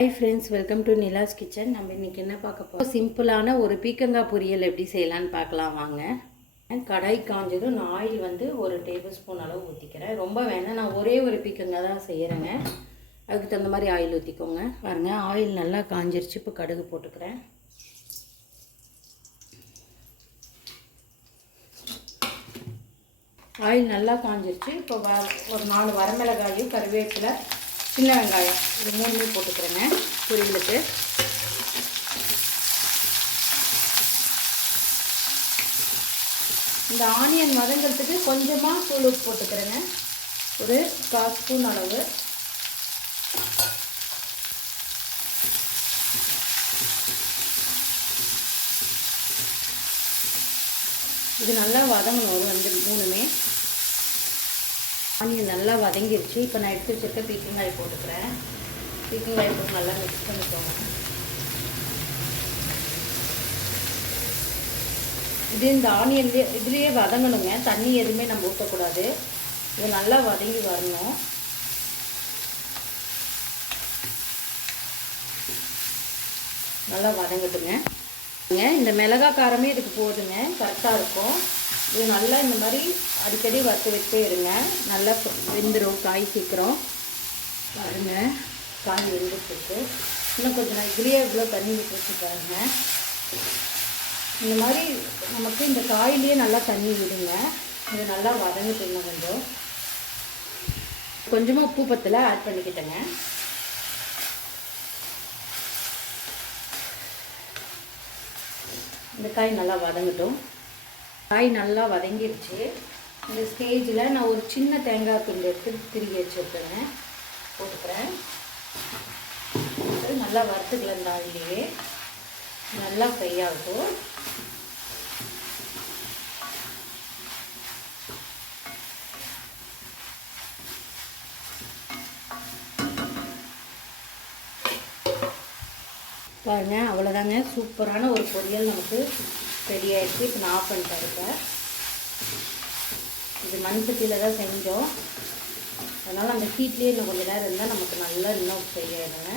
Hi friends welcome to Nila's kitchen நம்ம இன்றைக்கி என்ன பார்க்க போகிறோம் சிம்பிளான ஒரு பீக்கங்காய் பொரியல் எப்படி செய்யலான்னு பார்க்கலாம் வாங்க. கடாய் காஞ்சதும் நான் ஆயில் வந்து ஒரு டேபிள் ஸ்பூன் அளவு ஊற்றிக்கிறேன் ரொம்ப வேணாம் நான் ஒரே ஒரு பீக்கங்காய் தான் செய்கிறேங்க அதுக்கு தகுந்த மாதிரி ஆயில் ஊற்றிக்கோங்க பாருங்கள் ஆயில் நல்லா காஞ்சிருச்சு. இப்போ கடுகு போட்டுக்கிறேன். ஆயில் நல்லா காஞ்சிருச்சு. இப்போ வ ஒரு நாலு வரமிளகாயும் கருவேப்பிலை சின்ன வெங்காயம். இது மூணுமே போட்டுக்கிறேங்க. பொரியலுக்கு இந்த ஆனியன் வதங்கிறதுக்கு கொஞ்சமாக தூள் உப்பு போட்டுக்கிறேங்க. ஒரு கால் ஸ்பூன் அளவு. இது நல்லா வதங்கணும் ஒரு வந்து மூணுமே. ஆனியன் நல்லா வதங்கிருச்சு. இப்போ நான் எடுத்து வச்சுருக்க பீக்கங்காய் போட்டுக்கிறேன். பீக்கங்காய் போட்டு நல்லா மிக்ஸ் பண்ணிக்கோங்க. இது இந்த ஆனியன்லேயே இதுலேயே வதங்கணுங்க. தண்ணி எதுவுமே நம்ம ஊற்றக்கூடாது இது நல்லா வதங்கி வரணும். நல்லா வதங்கட்டுங்க. இந்த மிளகா காரமே இதுக்கு போதுங்க. கரெக்டாக இருக்கும். இது நல்லா இந்த மாதிரி அடிக்கடி வறுத்து வச்சே இருங்க. நல்லா வெந்துடும் காய் சீக்கிரம். பாருங்க. காய் வெந்துட்டுருக்கு. இன்னும் கொஞ்சம் நான் இதுலேயே இவ்வளோ தண்ணி விட்டுருச்சு பாருங்க. இந்த மாதிரி நமக்கு இந்த காயிலேயே நல்லா தண்ணி விடுங்க. இது நல்லா வதங்கிட்டு இன்னும் கொஞ்சம். கொஞ்சமாக உப்பு பத்தில் ஆட் பண்ணிக்கிட்டேங்க. இந்த காய் நல்லா வதங்கட்டும். காய் நல்லா வதங்கிடுச்சு இந்த ஸ்டேஜில் நான் ஒரு சின்ன தேங்காய் துண்டு எடுத்து திருகி வச்சுருக்கேங்க போட்டுக்கிறேன். நல்லா வறுத்துக்கலாம் இந்த ஆயிலேயே நல்லா ஃப்ரை பாருங்க அவ்வளோதாங்க சூப்பரான ஒரு பொரியல் நமக்கு ரெடி ஆகிடுச்சு இப்போ நான் ஆஃப் பண்ணிட்டேன் இருப்பேன் இது மண் சட்டியில் தான் செஞ்சோம். அதனால் அந்த ஹீட்லேயே இன்னும் கொஞ்சம் நேரம் இருந்தால் நமக்கு நல்லா இன்னும் ஃப்ரை ஆகிடுங்க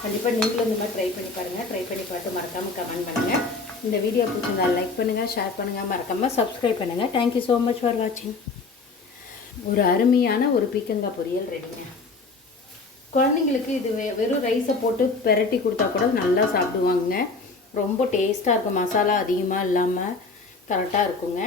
கண்டிப்பாக நீங்களும் இந்த மாதிரி ட்ரை பண்ணி பாருங்கள் ட்ரை பண்ணி பார்த்து மறக்காமல் கமெண்ட் பண்ணுங்கள் இந்த வீடியோ பிடிச்சிருந்தா லைக் பண்ணுங்கள் ஷேர் பண்ணுங்கள் மறக்காமல் சப்ஸ்கிரைப் பண்ணுங்கள் தேங்க்யூ ஸோ மச் ஃபார் வாட்சிங் ஒரு அருமையான ஒரு பீக்கங்காய் பொரியல் ரெடிங்க குழந்தைங்களுக்கு இது வெ வெறும் ரைஸை போட்டு பெரட்டி கொடுத்தா கூட நல்லா சாப்பிடுவாங்க. ரொம்ப டேஸ்ட்டாக இருக்கும். மசாலா அதிகமாக இல்லாமல் கரெக்டாக இருக்குங்க.